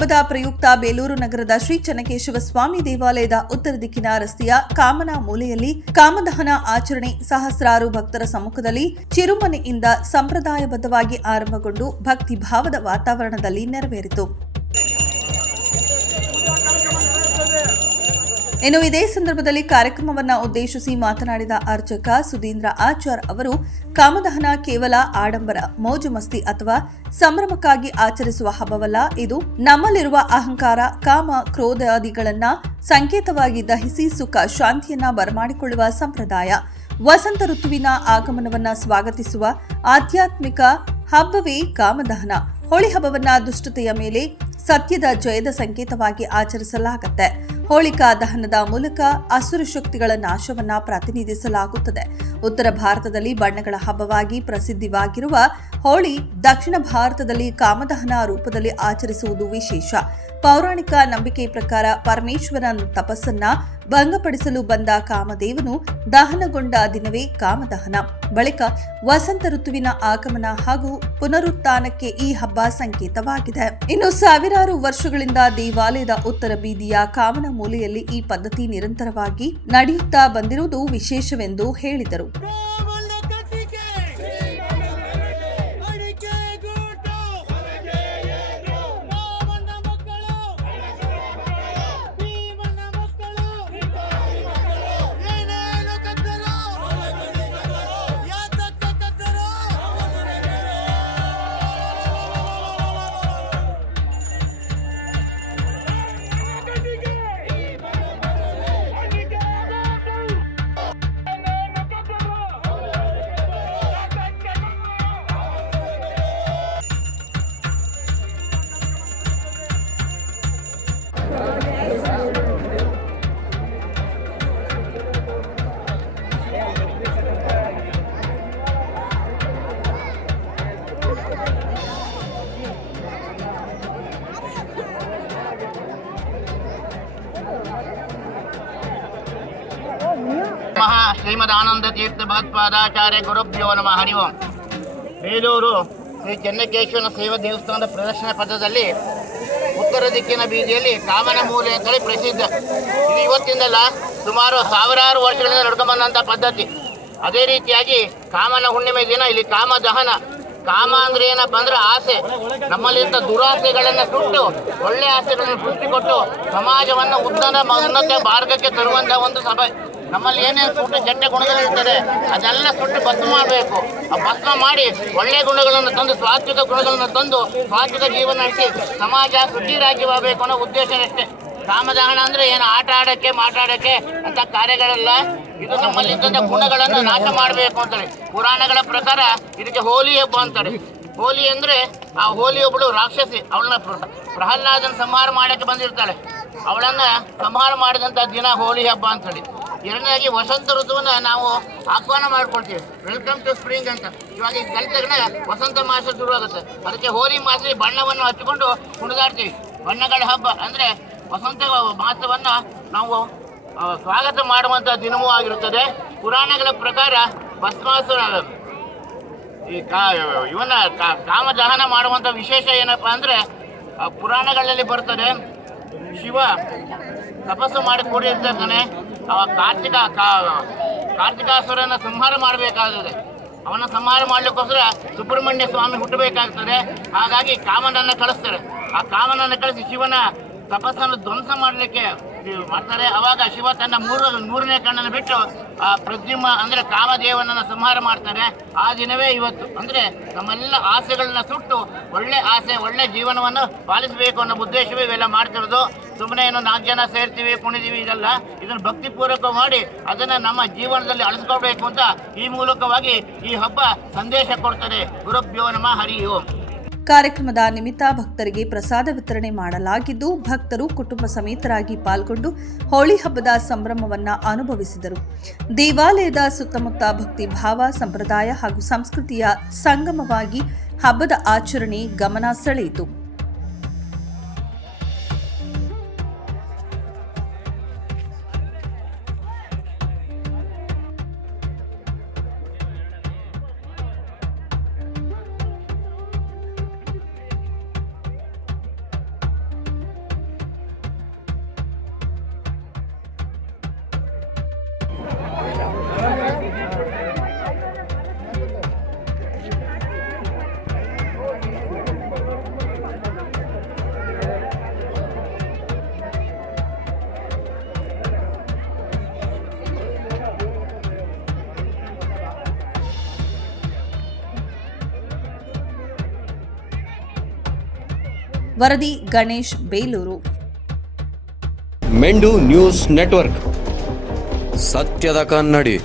ಹಬ್ಬದ ಪ್ರಯುಕ್ತ ಬೇಲೂರು ನಗರದ ಶ್ರೀ ಚೆನ್ನಕೇಶವ ಸ್ವಾಮಿ ದೇವಾಲಯದ ಉತ್ತರ ದಿಕ್ಕಿನ ರಸ್ತೆಯ ಕಾಮನ ಮೂಲೆಯಲ್ಲಿ ಕಾಮದಹನ ಆಚರಣೆ ಸಹಸ್ರಾರು ಭಕ್ತರ ಸಮ್ಮುಖದಲ್ಲಿ ಚಿರುಮನೆಯಿಂದ ಸಂಪ್ರದಾಯಬದ್ಧವಾಗಿ ಆರಂಭಗೊಂಡು ಭಕ್ತಿ ಭಾವದ ವಾತಾವರಣದಲ್ಲಿ ನೆರವೇರಿತು. ಇನ್ನು ಇದೇ ಸಂದರ್ಭದಲ್ಲಿ ಕಾರ್ಯಕ್ರಮವನ್ನು ಉದ್ದೇಶಿಸಿ ಮಾತನಾಡಿದ ಅರ್ಚಕ ಸುಧೀಂದ್ರ ಆಚಾರ್ ಅವರು, ಕಾಮದಹನ ಕೇವಲ ಆಡಂಬರ, ಮೋಜು ಮಸ್ತಿ ಅಥವಾ ಸಂಭ್ರಮಕ್ಕಾಗಿ ಆಚರಿಸುವ ಹಬ್ಬವಲ್ಲ. ಇದು ನಮ್ಮಲ್ಲಿರುವ ಅಹಂಕಾರ, ಕಾಮ, ಕ್ರೋಧಾದಿಗಳನ್ನ ಸಂಕೇತವಾಗಿ ದಹಿಸಿ ಸುಖ ಶಾಂತಿಯನ್ನ ಬರಮಾಡಿಕೊಳ್ಳುವ ಸಂಪ್ರದಾಯ. ವಸಂತ ಋತುವಿನ ಆಗಮನವನ್ನ ಸ್ವಾಗತಿಸುವ ಆಧ್ಯಾತ್ಮಿಕ ಹಬ್ಬವೇ ಕಾಮದಹನ. ಹೋಳಿ ಹಬ್ಬವನ್ನ ದುಷ್ಟತೆಯ ಮೇಲೆ ಸತ್ಯದ ಜಯದ ಸಂಕೇತವಾಗಿ ಆಚರಿಸಲಾಗುತ್ತೆ. ಹೋಳಿಕಾ ದಹನದ ಮೂಲಕ ಅಸುರ ಶಕ್ತಿಗಳ ನಾಶವನ್ನ ಪ್ರತಿನಿಧಿಸಲಾಗುತ್ತದೆ. ಉತ್ತರ ಭಾರತದಲ್ಲಿ ಬಣ್ಣಗಳ ಹಬ್ಬವಾಗಿ ಪ್ರಸಿದ್ಧವಾಗಿರುವ ಹೋಳಿ ದಕ್ಷಿಣ ಭಾರತದಲ್ಲಿ ಕಾಮದಹನ ರೂಪದಲ್ಲಿ ಆಚರಿಸುವುದು ವಿಶೇಷ. ಪೌರಾಣಿಕ ನಂಬಿಕೆ ಪ್ರಕಾರ ಪರಮೇಶ್ವರನ ತಪಸ್ಸನ್ನ ಭಂಗಪಡಿಸಲು ಬಂದ ಕಾಮದೇವನು ದಹನಗೊಂಡ ದಿನವೇ ಕಾಮದಹನ. ಬಳಿಕ ವಸಂತ ಋತುವಿನ ಆಗಮನ ಹಾಗೂ ಪುನರುತ್ಥಾನಕ್ಕೆ ಈ ಹಬ್ಬ ಸಂಕೇತವಾಗಿದೆ. ಇನ್ನು ಸಾವಿರಾರು ವರ್ಷಗಳಿಂದ ದೇವಾಲಯದ ಉತ್ತರ ಬೀದಿಯ ಕಾಮನ ಮೂಲೆಯಲ್ಲಿ ಈ ಪದ್ಧತಿ ನಿರಂತರವಾಗಿ ನಡೆಯುತ್ತಾ ಬಂದಿರುವುದು ವಿಶೇಷವೆಂದು ಹೇಳಿದರು. ಶ್ರೀಮದಾನಂದ ತೀರ್ಥ ಭಗವತ್ಪಾದಾಚಾರ್ಯ ಗುರುಭ್ಯೋ ನಮಃ. ಹರಿ ಓಂ. ಬೇಲೂರು ಶ್ರೀ ಚೆನ್ನಕೇಶವನ ಸೇವಾ ದೇವಸ್ಥಾನದ ಪ್ರದರ್ಶನ ಪಥದಲ್ಲಿ ಉತ್ತರ ದಿಕ್ಕಿನ ಬೀದಿಯಲ್ಲಿ ಕಾಮನ ಮೂಲೆ ಅಂತೇಳಿ ಪ್ರಸಿದ್ಧ. ಇದು ಇವತ್ತಿಂದಲ್ಲ, ಸುಮಾರು ಸಾವಿರಾರು ವರ್ಷಗಳಿಂದ ನಡ್ಕೊಂಬಂದಂಥ ಪದ್ಧತಿ. ಅದೇ ರೀತಿಯಾಗಿ ಕಾಮನ ಹುಣ್ಣಿಮೆ ದಿನ ಇಲ್ಲಿ ಕಾಮ ದಹನ. ಕಾಮ ಅಂದ್ರೆ ಏನಪ್ಪ ಅಂದ್ರೆ ಆಸೆ. ನಮ್ಮಲ್ಲಿಂದ ದುರಾಸೆಗಳನ್ನು ಸುಟ್ಟು ಒಳ್ಳೆ ಆಸೆಗಳನ್ನು ಸೃಷ್ಟಿ ಕೊಟ್ಟು ಸಮಾಜವನ್ನು ಉನ್ನತ ಮಾರ್ಗಕ್ಕೆ ತರುವಂಥ ಒಂದು ಸಭೆ. ನಮ್ಮಲ್ಲಿ ಏನೇನು ಸುಟ್ಟು ಕೆಟ್ಟ ಗುಣಗಳಿರ್ತದೆ ಅದೆಲ್ಲ ಸುಟ್ಟು ಭಸ್ಮ ಮಾಡಬೇಕು. ಆ ಭಸ್ಮ ಮಾಡಿ ಒಳ್ಳೆಯ ಗುಣಗಳನ್ನು ತಂದು, ಸಾತ್ವಿಕ ಗುಣಗಳನ್ನು ತಂದು ಸಾತ್ವಿಕ ಜೀವನ ನಡೆಸಿ ಸಮಾಜ ಸುಖೀರಾಜ್ಯವಾಗಬೇಕು ಅನ್ನೋ ಉದ್ದೇಶನಷ್ಟೇ. ಕಾಮದಹನ ಅಂದರೆ ಏನು ಆಟ ಆಡೋಕ್ಕೆ ಮಾತಾಡೋಕ್ಕೆ ಅಂತ ಕಾರ್ಯಗಳಲ್ಲ. ಇದು ನಮ್ಮಲ್ಲಿದ್ದಂಥ ಗುಣಗಳನ್ನು ನಾಶ ಮಾಡಬೇಕು ಅಂತೇಳಿ ಪುರಾಣಗಳ ಪ್ರಕಾರ ಇದಕ್ಕೆ ಹೋಲಿ ಹಬ್ಬ ಅಂತಾರೆ. ಹೋಲಿ ಅಂದರೆ ಆ ಹೋಲಿ ಒಬ್ಬಳು ರಾಕ್ಷಸಿ, ಅವಳನ್ನ ಪ್ರಹ್ಲಾದನ ಸಂಹಾರ ಮಾಡೋಕ್ಕೆ ಬಂದಿರ್ತಾಳೆ. ಅವಳನ್ನು ಸಂಹಾರ ಮಾಡಿದಂಥ ದಿನ ಹೋಲಿ ಹಬ್ಬ ಅಂತೇಳಿ. ಎರಡನೇದಾಗಿ ವಸಂತ ಋತುವನ್ನು ನಾವು ಆಹ್ವಾನ ಮಾಡ್ಕೊಳ್ತೀವಿ, ವೆಲ್ಕಮ್ ಟು ಸ್ಪ್ರಿಂಗ್ ಅಂತ. ಇವಾಗ ಇದು ಕಲಿತಾಗನೇ ವಸಂತ ಮಾಸ ಶುರು ಆಗುತ್ತೆ. ಅದಕ್ಕೆ ಹೋಲಿ ಮಾಸದಲ್ಲಿ ಬಣ್ಣವನ್ನು ಹಚ್ಚಿಕೊಂಡು ಕುಣಿದಾಡ್ತೀವಿ. ಬಣ್ಣಗಳ ಹಬ್ಬ ಅಂದರೆ ವಸಂತ ಮಾಸವನ್ನು ನಾವು ಸ್ವಾಗತ ಮಾಡುವಂಥ ದಿನವೂ ಆಗಿರುತ್ತದೆ. ಪುರಾಣಗಳ ಪ್ರಕಾರ ಭಸ್ಮಾಸುರ ಈ ಇವನ್ನ ಕಾಮದಹನ ಮಾಡುವಂಥ ವಿಶೇಷ ಏನಪ್ಪ ಅಂದರೆ ಪುರಾಣಗಳಲ್ಲಿ ಬರ್ತದೆ. ಶಿವ ತಪಸ್ಸು ಮಾಡಿ ಕೂಡಿರ್ತಾನೆ. ಕಾರ್ತಿಕಾಸುರನ ಸಂಹಾರ ಮಾಡಬೇಕಾಗ್ತದೆ. ಅವನ ಸಂಹಾರ ಮಾಡಲಿಕ್ಕೋಸ್ಕರ ಸುಬ್ರಹ್ಮಣ್ಯ ಸ್ವಾಮಿ ಹುಟ್ಟಬೇಕಾಗ್ತದೆ. ಹಾಗಾಗಿ ಕಾಮನನ್ನು ಕಳಿಸ್ತಾರೆ. ಆ ಕಾಮನನ್ನು ಕಳಿಸಿ ಶಿವನ ತಪಸ್ಸನ್ನು ಧ್ವಂಸ ಮಾಡಲಿಕ್ಕೆ ಮಾಡ್ತಾರೆ. ಅವಾಗ ಶಿವ ತನ್ನ ಮೂರನೇ ಕಣ್ಣನ್ನು ಬಿಟ್ಟು ಆ ಪ್ರದ್ಯುಮ್ನ ಅಂದರೆ ಕಾಮದೇವನನ್ನು ಸಂಹಾರ ಮಾಡ್ತಾರೆ. ಆ ದಿನವೇ ಇವತ್ತು. ಅಂದರೆ ನಮ್ಮೆಲ್ಲ ಆಸೆಗಳನ್ನ ಸುಟ್ಟು ಒಳ್ಳೆ ಆಸೆ, ಒಳ್ಳೆ ಜೀವನವನ್ನು ಪಾಲಿಸಬೇಕು ಅನ್ನೋ ಉದ್ದೇಶವೇ ಇವೆಲ್ಲ ಮಾಡ್ತಿರೋದು. ಸುಮ್ಮನೆ ಏನೋ 4 ಜನ ಸೇರ್ತೀವಿ, ಕುಣಿದೀವಿ, ಇದೆಲ್ಲ. ಇದನ್ನು ಭಕ್ತಿಪೂರ್ವಕ ಮಾಡಿ ಅದನ್ನು ನಮ್ಮ ಜೀವನದಲ್ಲಿ ಅಳಿಸ್ಕೋಬೇಕು ಅಂತ ಈ ಮೂಲಕವಾಗಿ ಈ ಹಬ್ಬ ಸಂದೇಶ ಕೊಡ್ತದೆ. ಗುರುಭ್ಯೋ ನಮಃ. ಹರಿ ಓಂ. ಕಾರ್ಯಕ್ರಮದ ನಿಮಿತ್ತ ಭಕ್ತರಿಗೆ ಪ್ರಸಾದ ವಿತರಣೆ ಮಾಡಲಾಗಿದ್ದು, ಭಕ್ತರು ಕುಟುಂಬ ಸಮೇತರಾಗಿ ಪಾಲ್ಗೊಂಡು ಹೋಳಿ ಹಬ್ಬದ ಸಂಭ್ರಮವನ್ನ ಅನುಭವಿಸಿದರು. ದೇವಾಲಯದ ಸುತ್ತಮುತ್ತ ಭಕ್ತಿ ಭಾವ, ಸಂಪ್ರದಾಯ ಹಾಗೂ ಸಂಸ್ಕೃತಿಯ ಸಂಗಮವಾಗಿ ಹಬ್ಬದ ಆಚರಣೆ ಗಮನ ಸೆಳೆಯಿತು. ವರದಿ ಗಣೇಶ್ ಬೇಲೂರು. ಮೆಂಡು ನ್ಯೂಸ್ ನೆಟ್ವರ್ಕ್ ಸತ್ಯದ ಕನ್ನಡಿ.